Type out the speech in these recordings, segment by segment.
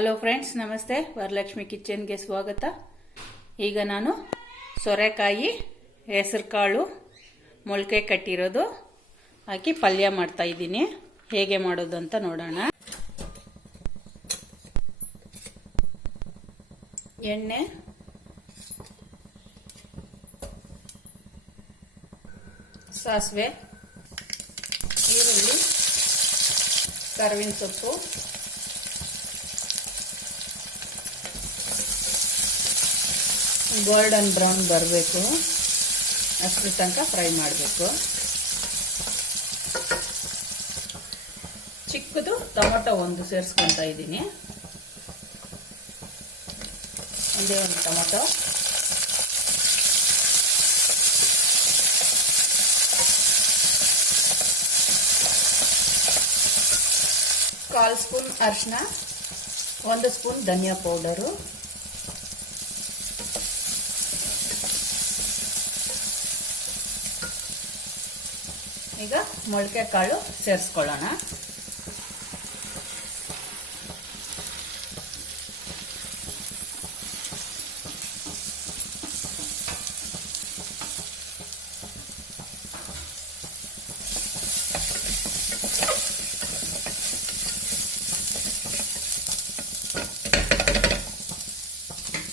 Hello friends, ನಮಸ್ತೆ. ವರಲಕ್ಷ್ಮಿ ಕಿಚನ್ಗೆ ಸ್ವಾಗತ. ಈಗ ನಾನು ಸೋರೆಕಾಯಿ, ಹೆಸರು ಕಾಳು, ಮೊಳಕೆ ಕಟ್ಟಿರೋದು ಹಾಕಿ ಪಲ್ಯ ಮಾಡ್ತಾ ಇದ್ದೀನಿ. ಹೇಗೆ ಮಾಡೋದು ಅಂತ ನೋಡೋಣ. ಎಣ್ಣೆ, ಸಾಸಿವೆ, ಈರುಳ್ಳಿ, ಕರಿಬೇವಿನ ಸೊಪ್ಪು, ಗೋಲ್ಡನ್ ಬ್ರೌನ್ ಬರಬೇಕು, ಅಷ್ಟರ ತನಕ ಫ್ರೈ ಮಾಡಬೇಕು. ಚಿಕ್ಕದು ಟೊಮೊಟೊ ಒಂದು ಸೇರಿಸ್ಕೊತಾ ಇದ್ದೀನಿ. ಒಂದೇ ಒಂದು ಟೊಮೊಟೊ, ಕಾಲು ಸ್ಪೂನ್ ಅರಿಶಿನ, 1 ಸ್ಪೂನ್ ಧನಿಯಾ ಪೌಡರು, ಈಗ ಮೊಳಕೆ ಕಾಳು ಸೇರಿಸ್ಕೊಳ್ಳೋಣ.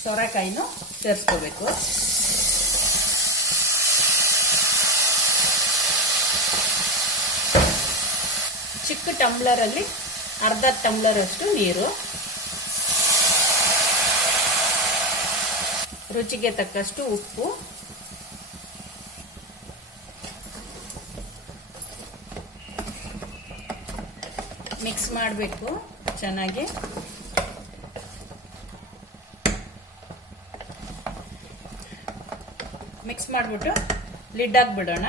ಸೋರೆಕಾಯಿನೂ ಸೇರಿಸ್ಕೋಬೇಕು. ಚಿಕ್ಕ ಟಂಬ್ಲರಲ್ಲಿ ಅರ್ಧ ಟಂಬ್ಲರ್ ಅಷ್ಟು ನೀರು, ರುಚಿಗೆ ತಕ್ಕಷ್ಟು ಉಪ್ಪು, ಮಿಕ್ಸ್ ಮಾಡಬೇಕು ಚೆನ್ನಾಗಿ. ಮಿಕ್ಸ್ ಮಾಡಿಬಿಟ್ಟು ಲಿಡ್ ಹಾಕ್ಬಿಡೋಣ.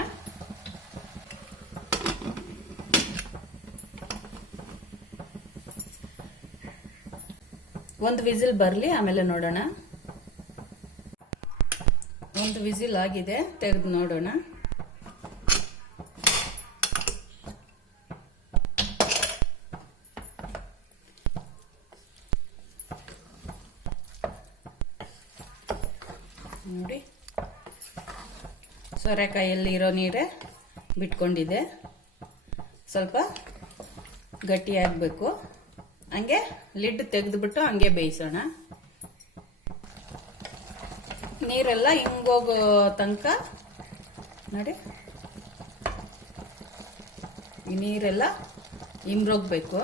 ಒಂದು ವಿಸಿಲ್ ಬರಲಿ, ಆಮೇಲೆ ನೋಡೋಣ. ಒಂದು ವಿಸಿಲ್ ಆಗಿದೆ, ತೆಗೆದು ನೋಡೋಣ. ನೋಡಿ, ಸೋರೆಕಾಯಲ್ಲಿ ಇರೋ ನೀರೇ ಬಿಟ್ಕೊಂಡಿದೆ. ಸ್ವಲ್ಪ ಗಟ್ಟಿ ಆಗಬೇಕು. ಹಂಗೆ ಲಿಡ್ ತೆಗೆದುಬಿಟ್ಟು ಹಂಗೆ ಬೇಯಿಸೋಣ. ನೀರೆಲ್ಲ ಹಿಂಗೋಗೋ ತನಕ ನೋಡಿ, ಈ ನೀರೆಲ್ಲ ಹಿಂಗೋಗ್ಬೇಕು.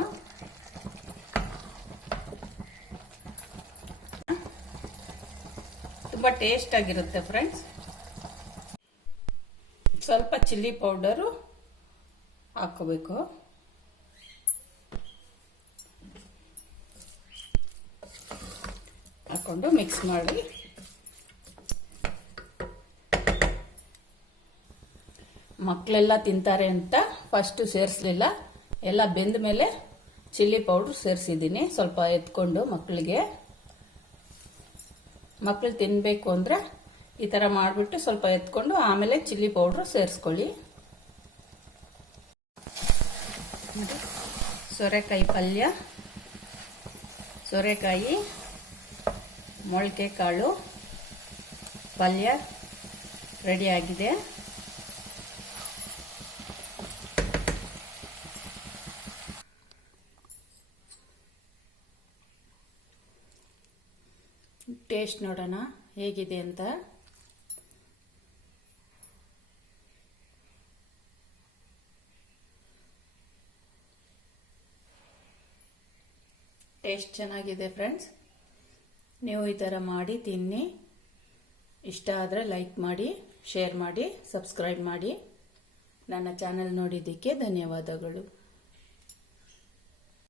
ತುಂಬ ಟೇಸ್ಟ್ ಆಗಿರುತ್ತೆ ಫ್ರೆಂಡ್ಸ್. ಸ್ವಲ್ಪ ಚಿಲ್ಲಿ ಪೌಡರು ಹಾಕೋಬೇಕು. ಹಾಕೊಂಡು ಮಿಕ್ಸ್ ಮಾಡಿ ಮಕ್ಕಳೆಲ್ಲ ತಿಂತಾರೆ ಅಂತ ಫಸ್ಟ್ ಸೇರಿಸಲಿಲ್ಲ. ಎಲ್ಲ ಬೆಂದ ಮೇಲೆ ಚಿಲ್ಲಿ ಪೌಡ್ರ್ ಸೇರಿಸಿದ್ದೀನಿ. ಸ್ವಲ್ಪ ಎತ್ಕೊಂಡು ಮಕ್ಕಳು ತಿನ್ನಬೇಕು ಅಂದರೆ ಈ ಥರ ಮಾಡಿಬಿಟ್ಟು ಸ್ವಲ್ಪ ಎತ್ಕೊಂಡು ಆಮೇಲೆ ಚಿಲ್ಲಿ ಪೌಡ್ರು ಸೇರಿಸ್ಕೊಳ್ಳಿ. ಸೋರೆಕಾಯಿ ಪಲ್ಯ, ಸೋರೆಕಾಯಿ ಮೊಳಕೆ ಕಾಳು ಪಲ್ಯ ರೆಡಿಯಾಗಿದೆ. ಟೇಸ್ಟ್ ನೋಡೋಣ ಹೇಗಿದೆ ಅಂತ. ಟೇಸ್ಟ್ ಚೆನ್ನಾಗಿದೆ ಫ್ರೆಂಡ್ಸ್. ನೀವು ಈ ಥರ ಮಾಡಿ ತಿನ್ನಿ. ಇಷ್ಟ ಆದರೆ ಲೈಕ್ ಮಾಡಿ, ಶೇರ್ ಮಾಡಿ, ಸಬ್ಸ್ಕ್ರೈಬ್ ಮಾಡಿ. ನನ್ನ ಚಾನೆಲ್ ನೋಡಿದ್ದಕ್ಕೆ ಧನ್ಯವಾದಗಳು.